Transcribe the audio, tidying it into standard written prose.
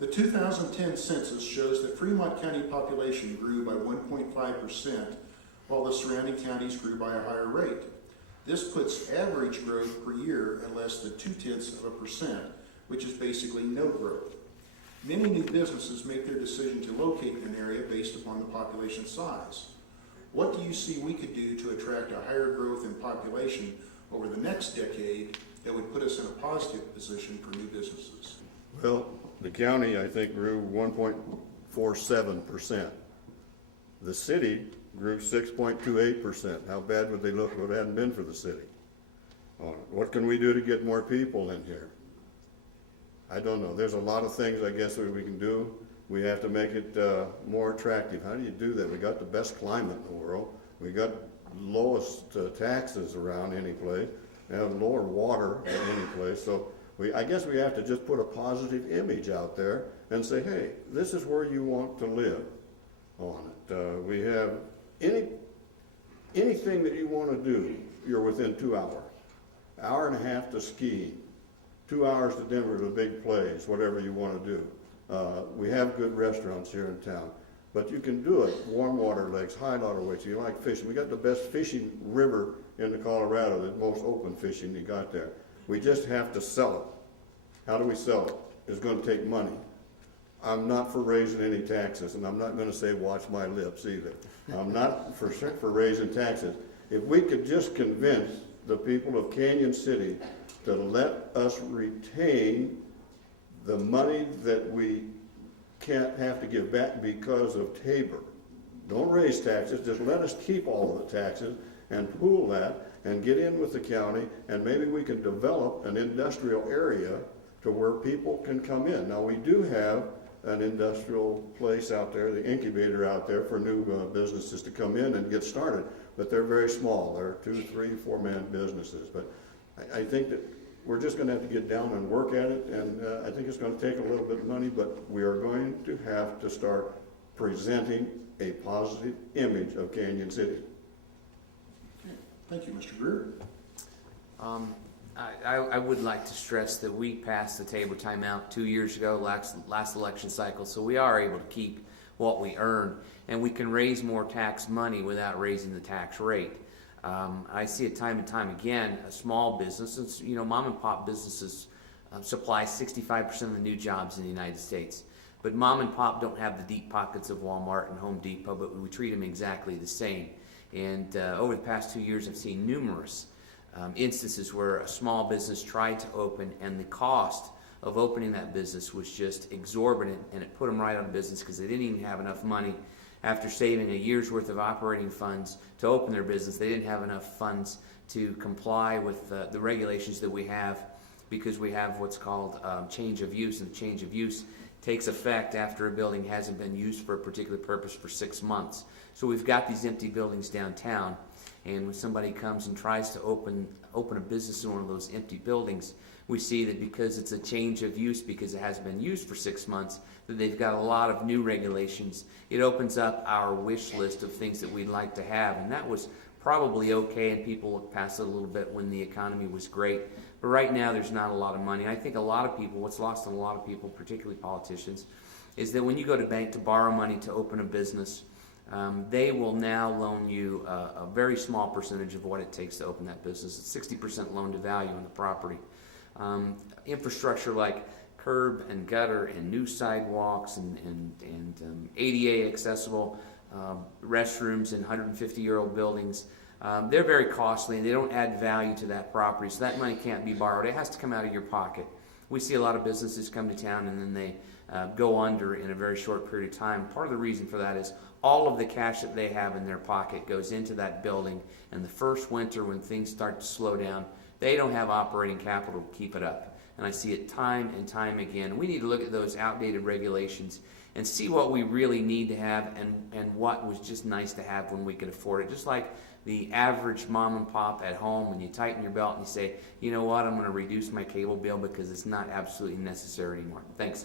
The 2010 census shows that Fremont County population grew by 1.5%, while the surrounding counties grew by a higher rate. This puts average growth per year at less than 0.2%, which is basically no growth. Many new businesses make their decision to locate in an area based upon the population size. What do you see we could do to attract a higher growth in population over the next decade that would put us in a positive position for new businesses? Well, the county, I think, grew 1.47%. The city grew 6.28%. How bad would they look if it hadn't been for the city? What can we do to get more people in here? I don't know. There's a lot of things, I guess, that we can do. We have to make it more attractive. How do you do that? We got the best climate in the world. We got lowest taxes around any place. We have lower water than any place. So I guess we have to just put a positive image out there and say, hey, this is where you want to live on it. We have anything that you want to do, you're within 2 hours. Hour and a half to ski, 2 hours to Denver to a big place, whatever you want to do. We have good restaurants here in town, but you can do it. Warm water lakes, high water lakes. You like fishing. We got the best fishing river in the Colorado, the most open fishing you got there. We just have to sell it. How do we sell it? It's going to take money. I'm not for raising any taxes, and I'm not going to say watch my lips either. I'm not for raising taxes. If we could just convince the people of Canyon City to let us retain the money that we can't have to give back because of Tabor. Don't raise taxes, just let us keep all of the taxes and pool that and get in with the county, and maybe we can develop an industrial area to where people can come in. Now, we do have an industrial place out there, the incubator out there for new businesses to come in and get started, but they're very small. They're 2, 3, 4-man businesses. But I think that we're just going to have to get down and work at it, and I think it's going to take a little bit of money, but we are going to have to start presenting a positive image of Canyon City. Okay. Thank you, Mr. Greer. I would like to stress that we passed the Tabor timeout 2 years ago, last election cycle, so we are able to keep what we earn, and we can raise more tax money without raising the tax rate. I see it time and time again, small businesses, mom and pop businesses supply 65% of the new jobs in the United States. But mom and pop don't have the deep pockets of Walmart and Home Depot, but we treat them exactly the same. And over the past 2 years, I've seen numerous instances where a small business tried to open, and the cost of opening that business was just exorbitant, and it put them right out of business because they didn't even have enough money. After saving a year's worth of operating funds to open their business, they didn't have enough funds to comply with the regulations that we have, because we have what's called change of use, and the change of use takes effect after a building hasn't been used for a particular purpose for 6 months. So we've got these empty buildings downtown, and when somebody comes and tries to open a business in one of those empty buildings, we see that because it's a change of use, because it hasn't been used for 6 months, that they've got a lot of new regulations. It opens up our wish list of things that we'd like to have, and that was probably okay, and people looked past it a little bit when the economy was great. But right now, there's not a lot of money. I think a lot of people, what's lost on a lot of people, particularly politicians, is that when you go to bank to borrow money to open a business, they will now loan you a very small percentage of what it takes to open that business. It's 60% loan to value on the property. Infrastructure like curb and gutter and new sidewalks and ADA accessible restrooms in 150-year-old buildings, they're very costly, and they don't add value to that property, so that money can't be borrowed. It has to come out of your pocket. We see a lot of businesses come to town and then they go under in a very short period of time. Part of the reason for that is all of the cash that they have in their pocket goes into that building, and the first winter when things start to slow down, they don't have operating capital to keep it up. And I see it time and time again. We need to look at those outdated regulations and see what we really need to have and what was just nice to have when we could afford it. Just like the average mom and pop at home, when you tighten your belt and you say, you know what, I'm going to reduce my cable bill because it's not absolutely necessary anymore. Thanks.